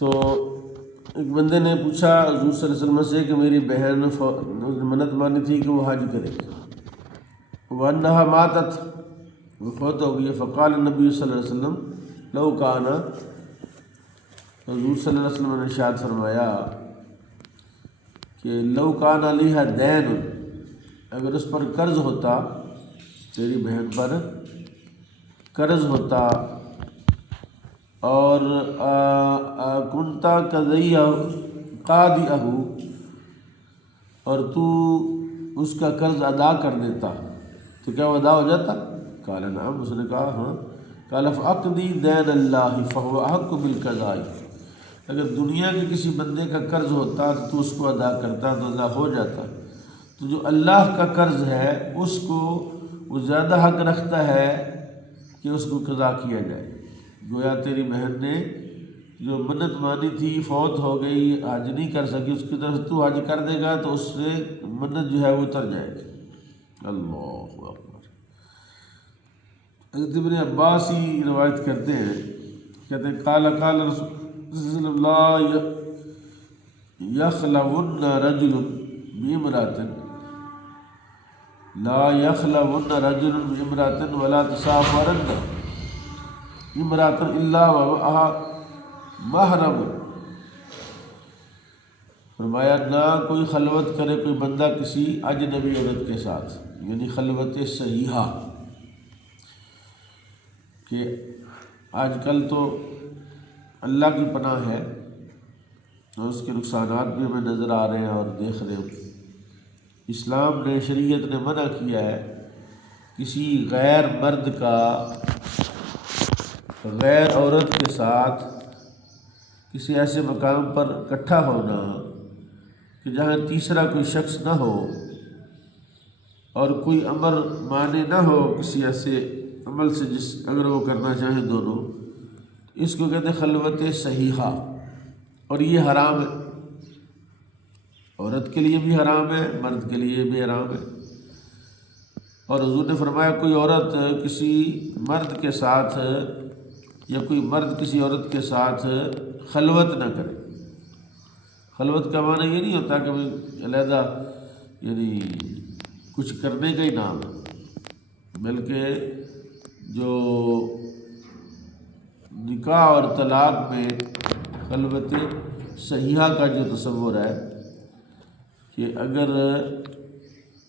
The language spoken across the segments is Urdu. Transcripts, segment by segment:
تو ایک بندے نے پوچھا حضور صلی اللہ علیہ وسلم سے کہ میری بہن منت مانی تھی کہ وہ حج کرے گی، وَأَنَّهَا مَاتَتْ، وہ فوت ہو گئی، فقال النبی صلی اللہ علیہ وسلم لو کانا، حضور صلی اللہ علیہ وسلم نے ارشاد فرمایا کہ لو کان علیہا دین، اگر اس پر قرض ہوتا، تیری بہن پر قرض ہوتا، اور کنتا قاضیہ، اور تو اس کا قرض ادا کر دیتا تو کیا وہ ادا ہو جاتا؟ قال نعم، اس نے کہا ہاں۔ قال فاقضی دین اللہ فہو احق بالقضاء، اگر دنیا کے کسی بندے کا قرض ہوتا تو اس کو ادا کرتا تو ادا ہو جاتا، تو جو اللہ کا قرض ہے اس کو وہ زیادہ حق رکھتا ہے کہ اس کو قضا کیا جائے۔ گویا تیری بہن نے جو منت مانی تھی فوت ہو گئی، حج نہیں کر سکی، اس کی طرف تو حج کر دے گا تو اس سے منت جو ہے وہ اتر جائے گی۔ اللہ اکبر۔ حضرت ابن عباس ہی روایت کرتے ہیں، کہتے ہیں قال رسول اللہ یخلون رجل بامرأة لا یخلون رجل بامرأة ولا تسافرن امرأة الا ومعها محرم، فرمایا نہ کوئی خلوت کرے کوئی بندہ کسی اجنبی عورت کے ساتھ، یعنی خلوت صحیحہ، کہ آج کل تو اللہ کی پناہ ہے اور اس کے نقصانات بھی ہمیں نظر آ رہے ہیں اور دیکھ رہے ہیں۔ اسلام نے، شریعت نے منع کیا ہے کسی غیر مرد کا غیر عورت کے ساتھ کسی ایسے مقام پر اکٹھا ہونا کہ جہاں تیسرا کوئی شخص نہ ہو اور کوئی امر مانے نہ ہو کسی ایسے عمل سے جس اگر وہ کرنا چاہیں دونوں، اس کو کہتے ہیں خلوت صحیحہ، اور یہ حرام ہے، عورت کے لیے بھی حرام ہے، مرد کے لیے بھی حرام ہے۔ اور حضور نے فرمایا کوئی عورت کسی مرد کے ساتھ یا کوئی مرد کسی عورت کے ساتھ خلوت نہ کرے۔ خلوت کا معنی یہ نہیں ہوتا کہ علیحدہ یعنی کچھ کرنے کا ہی نام ہے، بلکہ جو نکاح اور طلاق میں خلوت صحیحہ کا جو تصور ہے کہ اگر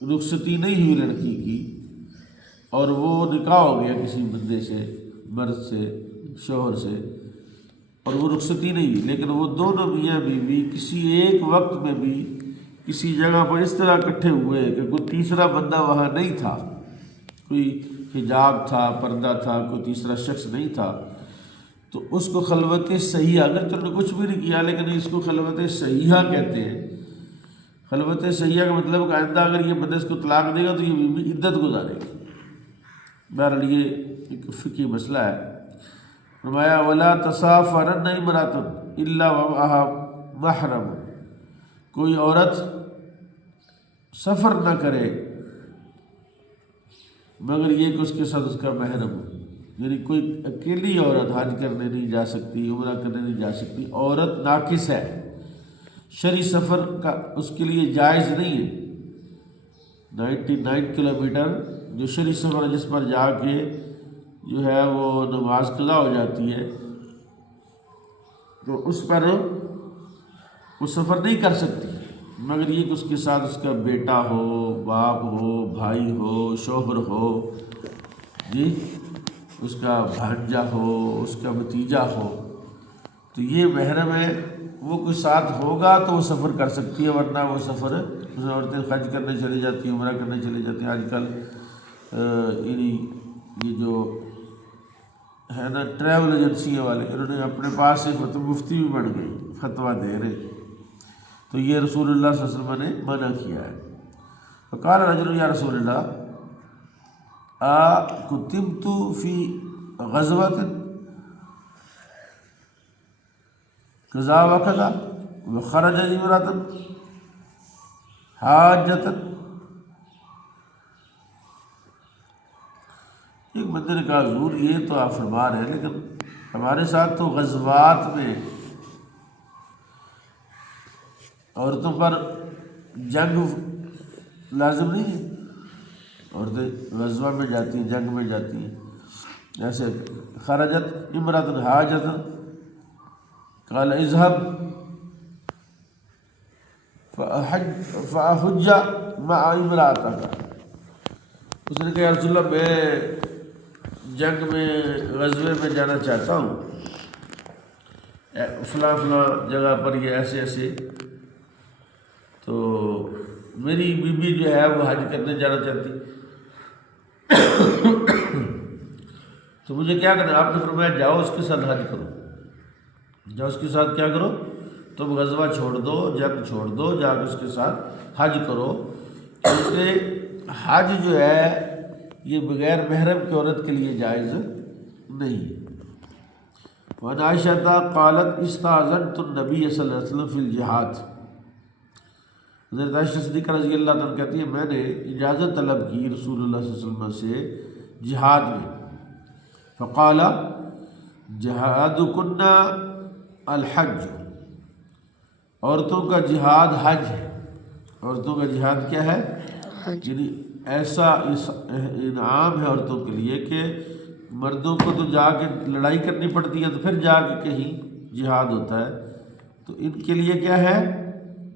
رخصتی نہیں ہوئی لڑکی کی اور وہ نکاح ہو گیا کسی بندے سے، مرد سے، شوہر سے، اور وہ رخصتی نہیں ہوئی، لیکن وہ دونوں میاں بیوی کسی ایک وقت میں بھی کسی جگہ پر اس طرح اکٹھے ہوئے کہ کوئی تیسرا بندہ وہاں نہیں تھا، کوئی حجاب تھا، پردہ تھا، کوئی تیسرا شخص نہیں تھا، تو اس کو خلوت صحیحہ، اگر تو نے کچھ بھی نہیں کیا لیکن اس کو خلوت صحیحہ کہتے ہیں۔ خلوت صحیحہ کا مطلب کہ آئندہ اگر یہ بندہ اس کو طلاق دے گا تو یہ بیوی عدت گزارے گی۔ بہرحال یہ ایک فقہی مسئلہ ہے۔ فرمایا ولا تسافرن امرأة الا ومعها محرم، کوئی عورت سفر نہ کرے مگر یہ کہ اس کے ساتھ اس کا محرم ہو، یعنی کوئی اکیلی عورت حج کرنے نہیں جا سکتی، عمرہ کرنے نہیں جا سکتی، عورت ناقص ہے، شرعی سفر کا اس کے لیے جائز نہیں ہے۔ 99 کلومیٹر جو شرعی سفر ہے جس پر جا کے جو ہے وہ نماز قضا ہو جاتی ہے، تو اس پر وہ سفر نہیں کر سکتی مگر یہ کہ اس کے ساتھ اس کا بیٹا ہو، باپ ہو، بھائی ہو، شوہر ہو، جی، اس کا بھانجا ہو، اس کا بھتیجا ہو، تو یہ محرم ہے، وہ کوئی ساتھ ہوگا تو وہ سفر کر سکتی ہے، ورنہ وہ سفر عورتیں حج کرنے چلی جاتی ہیں، عمرہ کرنے چلی جاتی ہیں۔ آج کل یہ جو ہے نا ٹریول ایجنسی والے، انہوں نے اپنے پاس سے مفتی بھی بن گئی، فتویٰ دے رہے، تو یہ رسول اللہ صلی اللہ علیہ وسلم نے منع کیا ہے۔ فقال رجل یا رسول اللہ کتبت فی غزوۃ کذا و کذا وخرج امرأۃ حاجۃ، ایک بندے نے کہا حضور یہ تو آپ فرما رہے ہیں لیکن ہمارے ساتھ تو غزوات میں عورتوں پر جنگ لازم نہیں ہے، عورتیں غزوہ میں جاتی ہیں، جنگ میں جاتی ہیں. جیسے خرجت امرأۃ حاجۃ قال اذهب فأحج مع امرأتك، اس نے کہا یا رسول اللہ میں جنگ میں غزوے میں جانا چاہتا ہوں، فلاں فلاں جگہ پر یہ ایسے ایسے، تو میری بیوی جو ہے وہ حج کرنے جانا چاہتی، تو مجھے کیا کرنا؟ آپ نے فرمایا جاؤ اس کے ساتھ حج کرو، جاؤ اس کے ساتھ کیا کرو، تم غزوہ چھوڑ دو، جنگ چھوڑ دو، جا کے اس کے ساتھ حج کرو، کیونکہ حج جو ہے یہ بغیر محرم کی عورت کے لیے جائز نہیں ہے. وعن عائشہ قالت استاذنت النبی صلی اللہ علیہ وسلم فی الجہاد، حضرت عائشہ صدیقہ رضی اللہ عنہ کہتی ہے میں نے اجازت طلب کی رسول اللہ صلی اللہ علیہ وسلم سے جہاد میں. فقال جہادکن الحج، عورتوں کا جہاد حج ہے. عورتوں کا جہاد کیا ہے؟ یعنی ایسا انعام ہے عورتوں کے لیے کہ مردوں کو تو جا کے لڑائی کرنی پڑتی ہے، تو پھر جا کے کہیں جہاد ہوتا ہے، تو ان کے لیے کیا ہے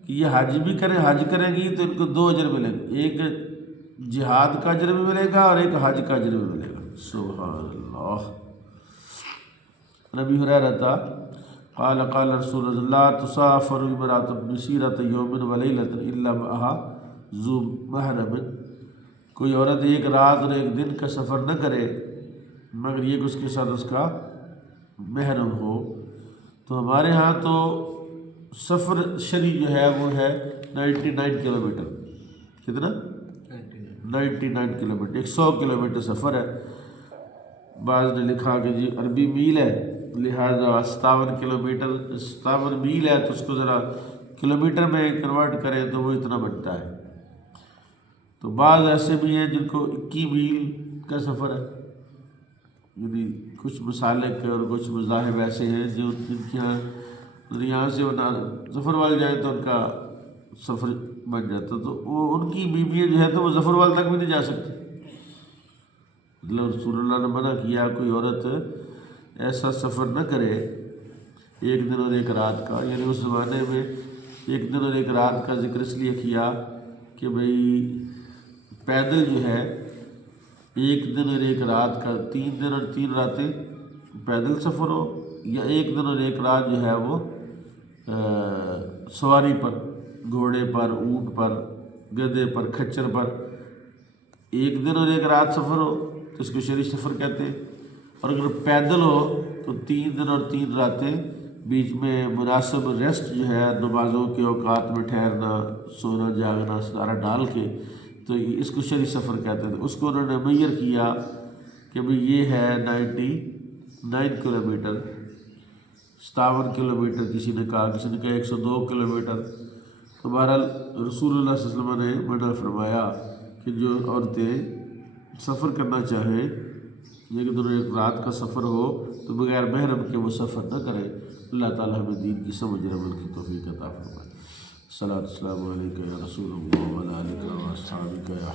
کہ یہ حج بھی کریں، حج کریں گی تو ان کو دو اجر ملیں گے، ایک جہاد کا اجر بھی ملے گا اور ایک حج کا اجر بھی ملے گا. سبحان اللہ. نبی ہریرہ قال قال رسول اللہ تسافر امرأۃ مسیرۃ یوم ولیلۃ الا معها ذو محرم، کوئی عورت ایک رات اور ایک دن کا سفر نہ کرے مگر یہ کہ اس کے ساتھ اس کا محرم ہو. تو ہمارے ہاں تو سفر شرعی جو ہے وہ ہے 99 کلومیٹر. کتنا؟ 99 کلومیٹر، 100 کلومیٹر سفر ہے. بعض نے لکھا کہ جی عربی میل ہے لہٰذا 57 کلومیٹر، 57 میل ہے تو اس کو ذرا کلومیٹر میں کنورٹ کریں تو وہ اتنا بنتا ہے. تو بعض ایسے بھی ہیں جن کو 21 میل کا سفر ہے، یعنی کچھ مسالک اور کچھ مذاہب ایسے ہیں جو جن کے یہاں سے ظفر والے جائیں تو ان کا سفر بن جاتا، تو وہ ان کی بیویاں جو ہے تو وہ ظفر والے تک بھی نہیں جا سکتی. مطلب رسول اللہ نے منع کیا کوئی عورت ایسا سفر نہ کرے ایک دن اور ایک رات کا. یعنی اس زمانے میں ایک دن اور ایک رات کا ذکر اس لیے کیا کہ بھئی پیدل جو ہے ایک دن اور ایک رات کا 3 دن اور 3 راتیں پیدل سفر ہو، یا ایک دن اور ایک رات جو ہے وہ سواری پر، گھوڑے پر، اونٹ پر، گدھے پر، کھچر پر ایک دن اور ایک رات سفر ہو تو اس کو شرعی سفر کہتے ہیں. اور اگر پیدل ہو تو 3 دن اور 3 راتیں بیچ میں مناسب ریسٹ جو ہے نمازوں کے اوقات میں ٹھہرنا، سونا جاگنا سارا ڈال کے، تو اس کو شرعی سفر کہتے ہیں. اس کو انہوں نے میئر کیا کہ بھئی یہ ہے 99 کلومیٹر، 57 کلومیٹر کسی نے کہا، کسی نے کہا 102 کلومیٹر. تو بہرحال رسول اللہ صلی اللہ علیہ وسلم نے منع فرمایا کہ جو عورتیں سفر کرنا چاہیں ایک دن ایک رات کا سفر ہو تو بغیر محرم کے وہ سفر نہ کریں. اللہ تعالیٰ ہمیں دین کی سمجھ اور عمل کی توفیق عطا فرمائے. صلاۃ السلام علیکہ یا رسول اللہ و علی آلکہ و اصحابکہ یا